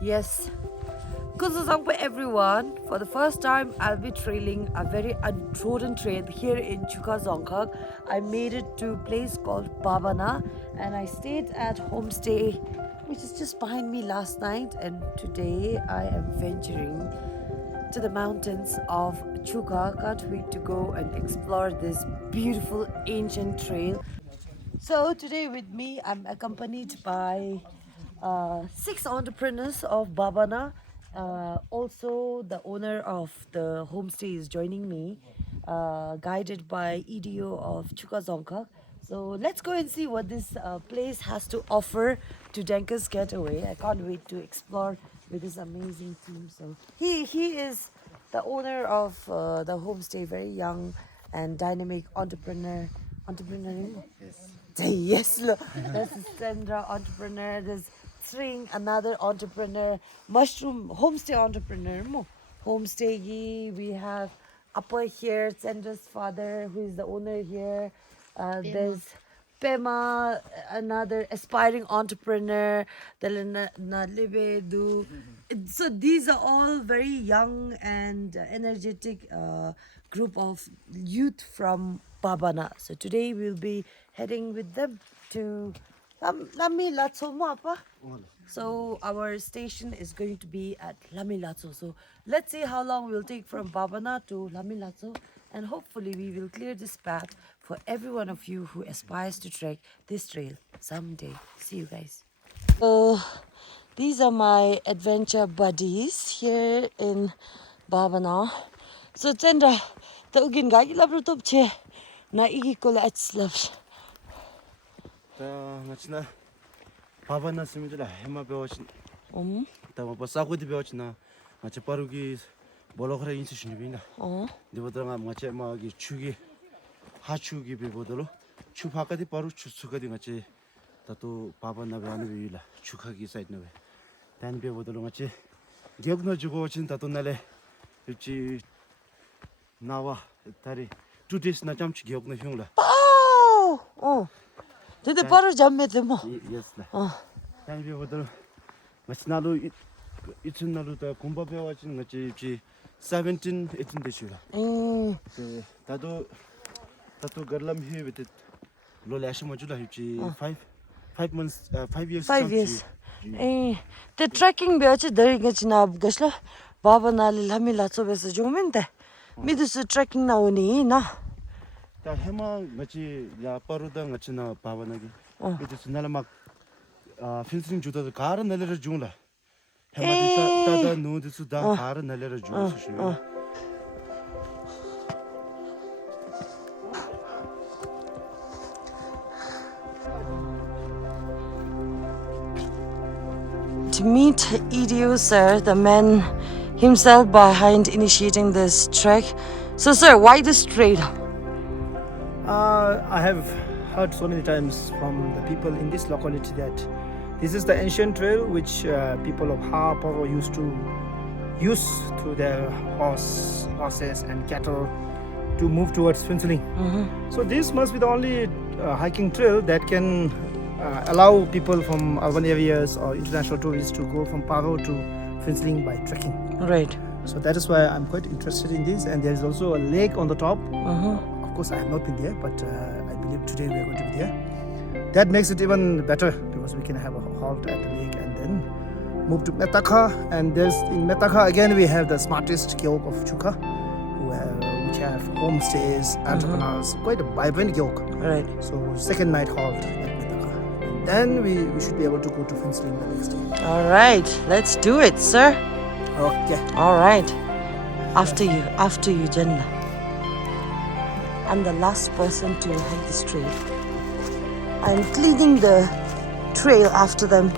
Yes. Good for everyone. For the first time, I'll be trailing a very untrodden trail here in 𝗗𝗲. I made it to a place called Babana and I stayed at homestay, which is just behind me last night. And today I am venturing to the mountains of 𝗗𝗲. Can't wait to go and explore this beautiful ancient trail. So today with me, I'm accompanied by 6 entrepreneurs of Babana. Also, the owner of the homestay is joining me, guided by EDO of 𝗗𝗲. So let's go and see what this place has to offer to DENKARS Getaway. I can't wait to explore with this amazing team. So he is the owner of the homestay, very young and dynamic entrepreneur. Yes, look. There's Sandra, entrepreneur. There's String, another entrepreneur. Mushroom, homestay entrepreneur. Homestay, we have Upper here, Sandra's father, who is the owner here. There's Pema, another aspiring entrepreneur. So these are all very young and energetic group of youth from Babana. So today we'll be heading with them to Lamilazzo. So our station is going to be at Lamilazzo. So let's see how long we'll take from Babana to Lamilazzo, and hopefully we will clear this path for every one of you who aspires to trek this trail someday. See you guys. So these are my adventure buddies here in Babana. So Chandra, the ugin gagi labro top che na igi kola atslav. Nachna Babana simidula hema beoch. Ta ma pasagudi beoch na mache parugi bolokhra institution bina. Dibodanga mache magi chugi hachugi bebodolo chupakadi paru chusukadi mache tato Babana bana bila chukhagi side nawe. Dan bebodolo mache gyogno jugo chin tato nale uchi nawa tari 2 days na jamchi gyogno hyungla. Oh. Did 바로 잠매들 뭐? Yes. Dan bebodolo mache nalu itun nalu ta kumba bewachin mache 17, 18 days yula. Tato garlam here with it. Lolash majula huchi 5 months, 5 years. 5 years. The trekking beoch there gachna gaslo Babana Lamilazzo besa jomende. Midus trekking na oni na. Ta hema machi ya paruda ngachina Babana gi. Midus nalamak fencing juda car nalera jungla. Hema tada no disu da car nalera jungla. To meet EDO sir, the man himself behind initiating this trek. So sir, why this trail? I have heard so many times from the people in this locality that this is the ancient trail which people of 𝗗𝗲 Paro used to use through their horses and cattle to move towards Phuntsoling. So this must be the only hiking trail that can allow people from urban areas or international tourists to go from Paro to Phuntsoling by trekking. Right. So that is why I'm quite interested in this, and there is also a lake on the top. Of course, I have not been there, but I believe today we are going to be there. That makes it even better because we can have a halt at the lake and then move to Mondakha. And there's in Mondakha again we have the smartest guild of 𝗗𝗲, which have homestays, entrepreneurs, quite a vibrant guild. Right. So second night halt at Mondakha. And then we should be able to go to Phuntsoling the next day. All right, let's do it, sir. Okay. All right. After you, Jannah. I'm the last person to hike this trail. I'm cleaning the trail after them.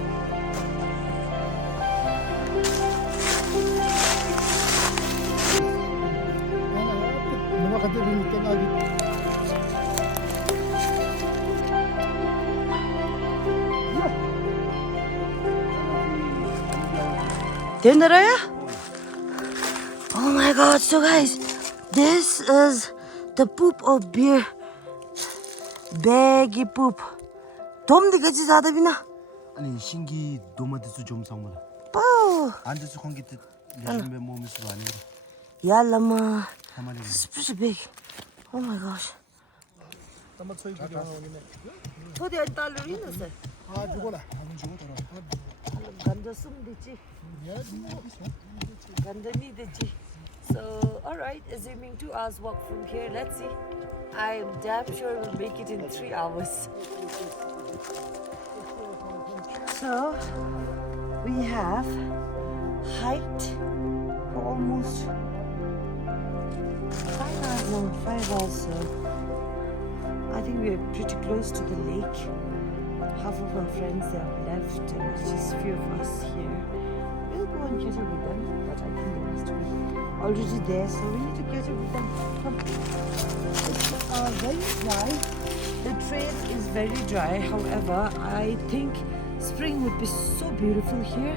Oh my god, so guys, this is the poop of beer. Baggy poop. Dom de gaji zada bina. 아니 신기 노마드스 좀 상물. Oh, 앉아서 공기 리듬의 몸이 수가 아니고. yeah, llama. 가만히 This is pretty big. Oh my gosh. 저기 딸로 있었어. 아 죽어라. 아 죽어라. 간다 쓰면 되지. 간다니 되지. So, alright, assuming 2 hours walk from here, let's see. I am damn sure we'll make it in 3 hours. So, we have hiked for almost 5 hours, no, 5 hours. So, I think we're pretty close to the lake. Half of our friends have left, and it's just few of us here. We'll go and catch up with them, but I think the rest will be already there, so we need to catch up with them. Come. It's very dry. The trail is very dry. However, I think spring would be so beautiful here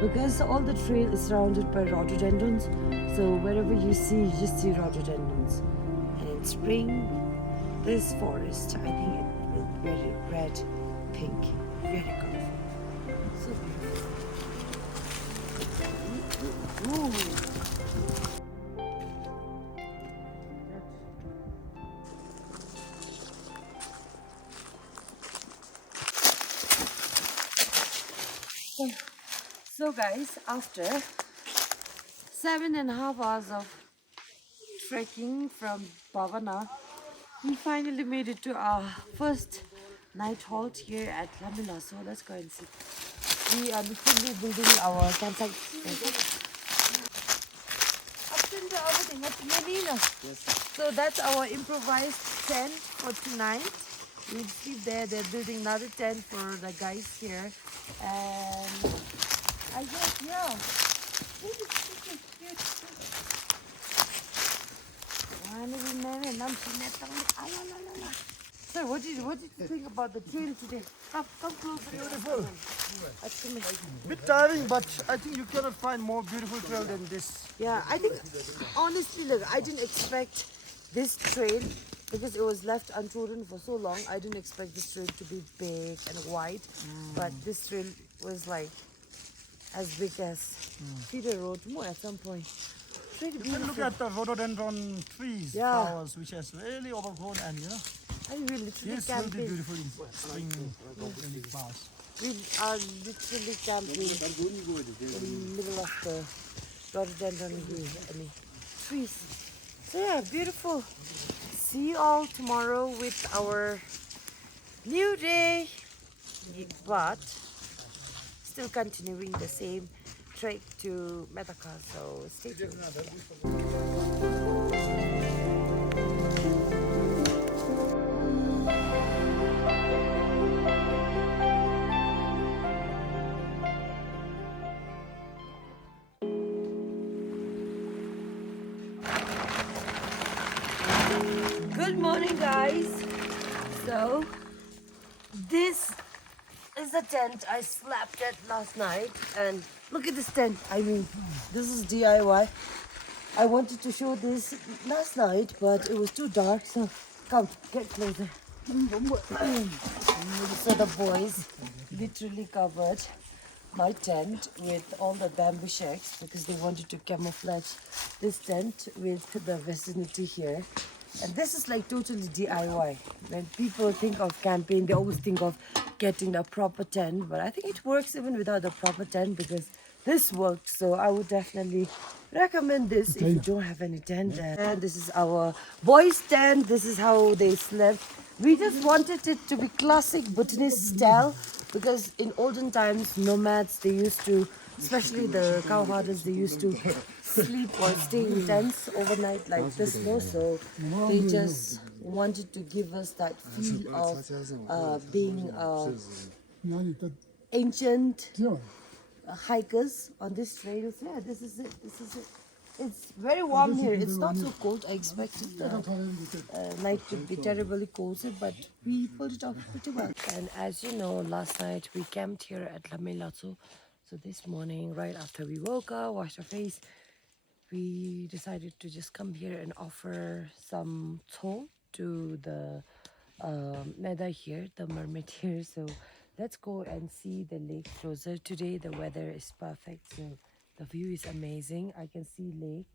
because all the trail is surrounded by rhododendrons. So wherever you see, you just see rhododendrons. And in spring, this forest, I think it will be very red, pink, very colorful. So beautiful. Ooh. So guys, after 7.5 hours of trekking from Babana, we finally made it to our first night halt here at Lamilazzo. Let's go and see. We are literally building our campsite. So that's our improvised tent for tonight. We'll sleep there. They're building another tent for the guys here. And I guess, yeah. This is cute. Sir, what did you think about the trail today? Come closer. Beautiful. Bit tiring, but I think you cannot find more beautiful trail than this. Yeah, I think, honestly, look, I didn't expect this trail because it was left untrodden for so long. I didn't expect this trail to be big and wide, but this trail was like as big as Feeder Road more at some point. Pretty You can look beautiful. at the rhododendron trees, Yeah. flowers, which has really overgrown, and you know, I will literally this will be camping. beautiful in spring when it passes. We are literally camping in the middle of the rhododendron trees. So yeah, beautiful. See you all tomorrow with our new day, but still continuing the same trek to Madoka. So stay tuned. Good morning, guys. So this is the tent I slept at last night, and look at this tent. I mean, this is DIY. I wanted to show this last night, but it was too dark, so come, get closer. So the boys literally covered my tent with all the bamboo shakes because they wanted to camouflage this tent with the vicinity here. And this is like totally DIY. When people think of camping, they always think of getting a proper tent, but I think it works even without a proper tent because this works. So I would definitely recommend this if you don't have any tent. And this is our boys' tent. This is how they slept. We just wanted it to be classic Bhutanese style because in olden times, nomads, they used to, especially the cow herders, they used to sleep or stay in tents overnight like this. So they just wanted to give us that feel of being ancient hikers on this trail. So yeah, this is it. It's very warm here. It's not so cold. I expected the night to be terribly cold, but we pulled it off pretty well. And as you know, last night we camped here at Lamilazzo. So this morning, right after we woke up, washed our face, we decided to just come here and offer some 𝗲 to the Meda here, the mermaid here. So let's go and see the lake closer. Today the weather is perfect, so the view is amazing. I can see lake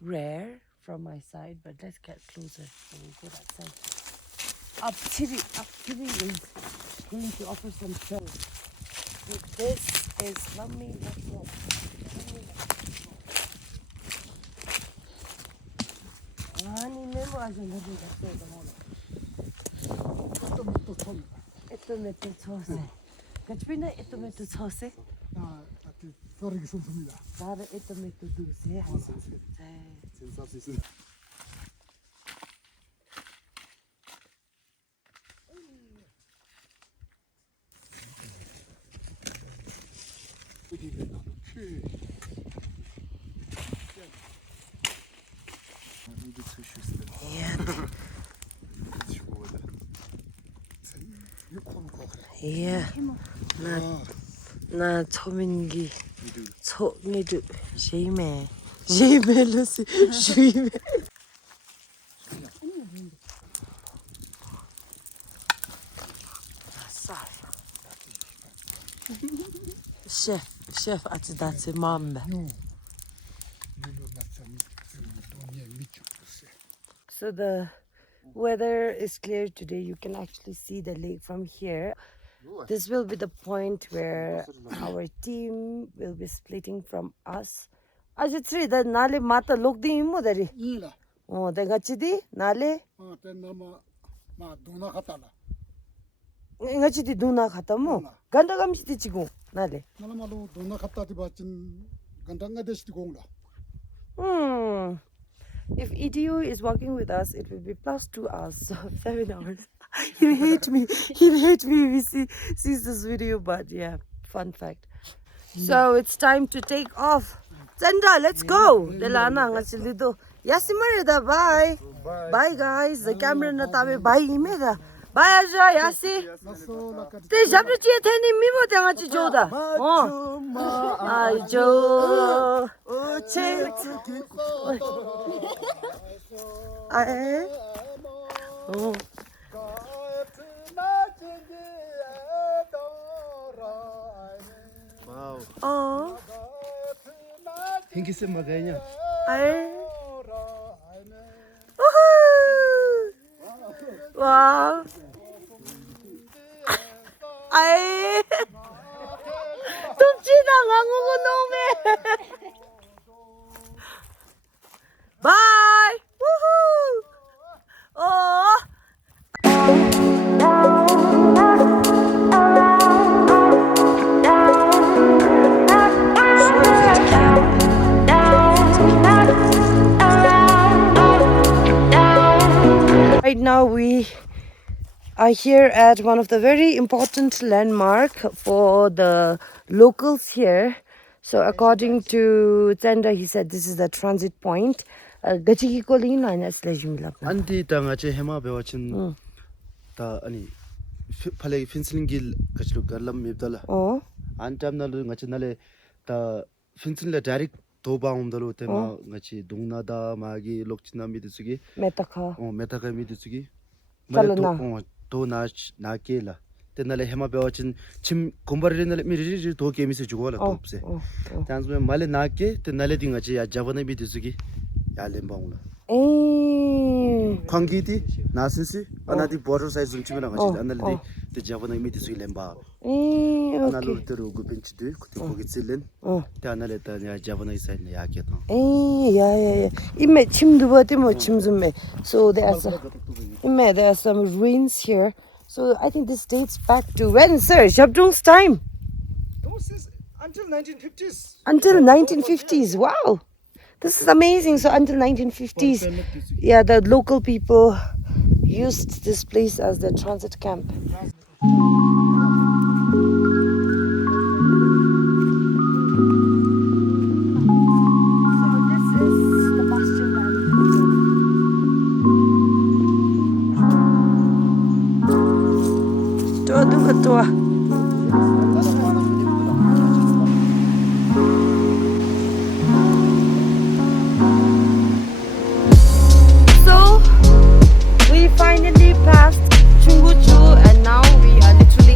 rare from my side, but let's get closer. So we'll go that side. Up-tiri is going to offer some trail. So this is Lamilazzo. Ito meto chose. Kachpina ito meto chose. Sorry, something. Para ito meto duse. Yeah. 나 초민기 초미두 제이메 제이메르스 주이메 chef ati that's mamba. So the weather is clear today. You can actually see the lake from here. This will be the point where our team will be splitting from us. Ajitri the nale mata lokdi imo dari. Oh, the gachidi nale. Ngachidi duna khatamu. Ganda gamchidi chigu nale. Nalamalu duna khatati bachin gandanga deshti gongla. If EDU is working with us, it will be +2 hours, so 7 hours. He'll hate me. He'll hate me if he sees this video, but yeah, fun fact. So it's time to take off. Zenda, let's go. Delana ngachilido. Yasimarida, bye. Bye guys. The camera na tabe bye imeda. Bye aja yasi. Te jabri chiye theni mimo te ngachi joda. Ai jo. Ai. Oh. Wow. Oh. Thank you so much, Ganya. Wow. Ay. 뚱치다 망우고 놈에. Bye. Woohoo. Oh. Right now we are here at one of the very important landmark for the locals here. So according to Zenda, he said this is the transit point. Gachiki kolin na slejimila. Anti tangache hema bewachin ta ani phale fencing gil kachlu garlam mibdala. Oh. Antam nalu ngachinale ta fencing la direct toba umdalu tema ngachi Dungna da magi lokchina midisugi. Madoka. Madoka midisugi. Chalana. To na kela. Tenale hema bewachin chim kumbarinale miriri to kemise jugola topse. Tansme male na ke tenale dingachi ya Jabana midisugi. Yalembangla. Kwangiti nasinsi anadi border size zumchimena ngachi analdi the Jabana midisugi lemba. Analu teru gupinchidu kutipogitsillen. Tanale ta ya Jabana side ne yaketa. Yeah. Imme chimduba mo chimzume. So there's there are some ruins here. So I think this dates back to when, sir? Shabdung's time. Until 1950s. Until 1950s. Wow. This is amazing. So until 1950s, yeah, the local people used this place as their transit camp. So we finally passed Chunguchu and now we are literally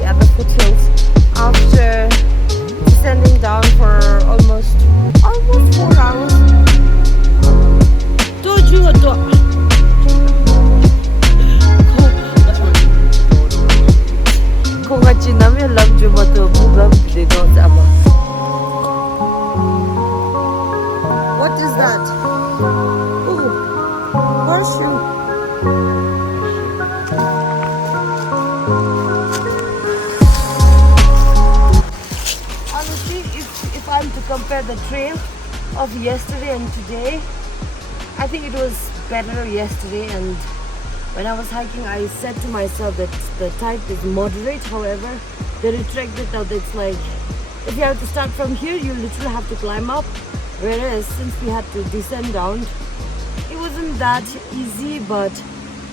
compare the trail of yesterday and today. I think it was better yesterday, and when I was hiking I said to myself that the tide is moderate. However, they retracted that it's like if you have to start from here you literally have to climb up, whereas since we had to descend down it wasn't that easy. But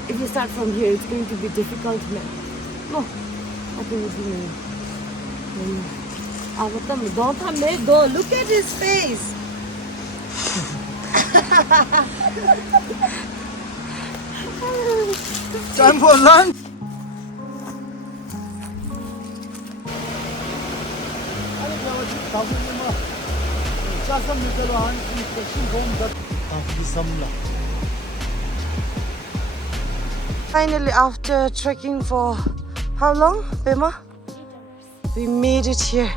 if you start from here it's going to be difficult. No, I think it's don't look at his face. Time for lunch. Finally, after trekking for how long, Bema? We made it here.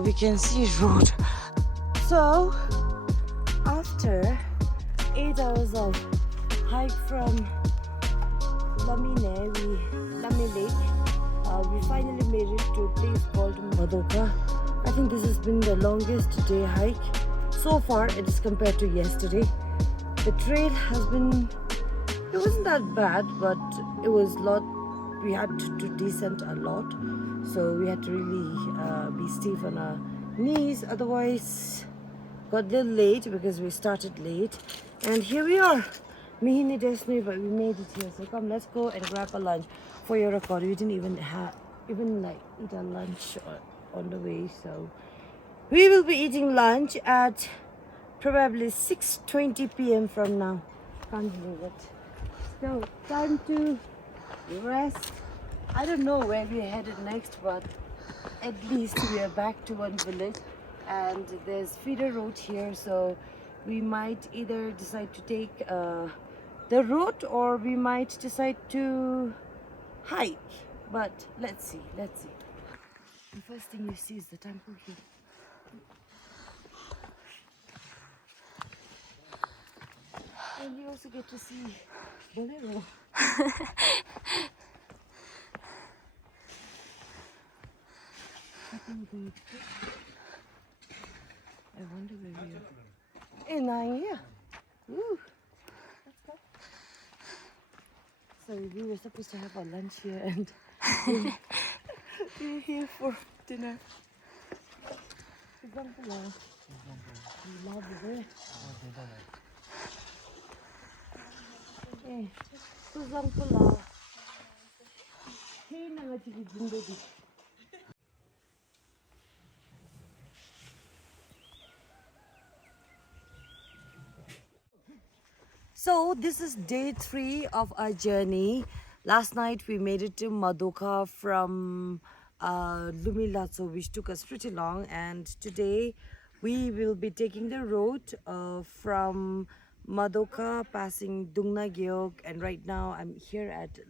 We can see road. So, after 8 hours of hike from Lamilazzo, we finally made it to a place called Madoka. I think this has been the longest day hike so far. It is compared to yesterday. The trail has been, it wasn't that bad, but it was we had to descend a lot, so we had to really be stiff on our knees. Otherwise, got a little late because we started late, and here we are. Mihini Desni, but we made it here. So come, let's go and grab a lunch for your record. We didn't even eat our lunch on the way, so we will be eating lunch at probably 6:20 p.m. from now. Can't believe it. So time to rest. I don't know where we're headed next, but at least we are back to one village, and there's feeder road here, so we might either decide to take the road or we might decide to hike. But let's see. The first thing you see is the temple here. And you also get to see Bolero. I wonder where we are. In here. Woo. Let's go. So we were supposed to have our lunch here, and we're here for dinner. We love it. So this is day 3 of our journey. Last night we made it to Madoka from Lamilazzo, which took us pretty long, and today we will be taking the road from Madoka, passing Dungna, and right now I'm here at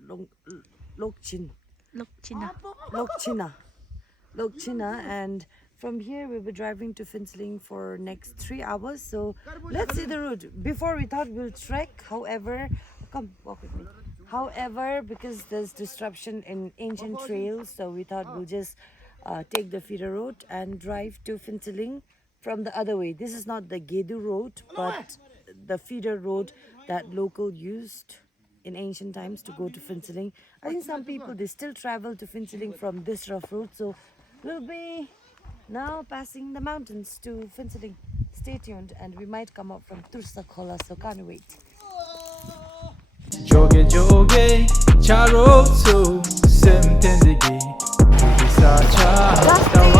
Lokchina, and from here we'll be driving to Phuntsoling for next 3 hours. So let's see the route. Before we thought we'll trek, however, come walk with me. However, because there's disruption in ancient trails, so we thought we'll just take the feeder road and drive to Phuntsoling from the other way. This is not the Gedu road, but the feeder road that local used in ancient times to go to Phuntsoling. I think some people, they still travel to Phuntsoling from this rough road. So we'll be now passing the mountains to Phuntsoling. Stay tuned, and we might come up from 𝗵𝗏, so can't wait. 조개 조개 차로수 샘텐데기 기사차 따와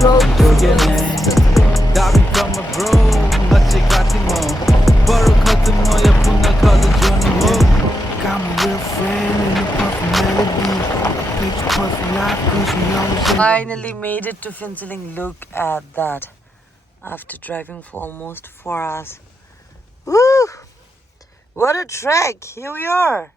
조개네 답이 come bro 마치 같은 뭐 바로 같은 뭐야 분나 카드 조니 뭐 got my real friend in the puffin' melody picture puffin' like cause we always Finally made it to Phuntsoling. Look at that. After driving for almost 4 hours. Woo! What a trek! Here we are.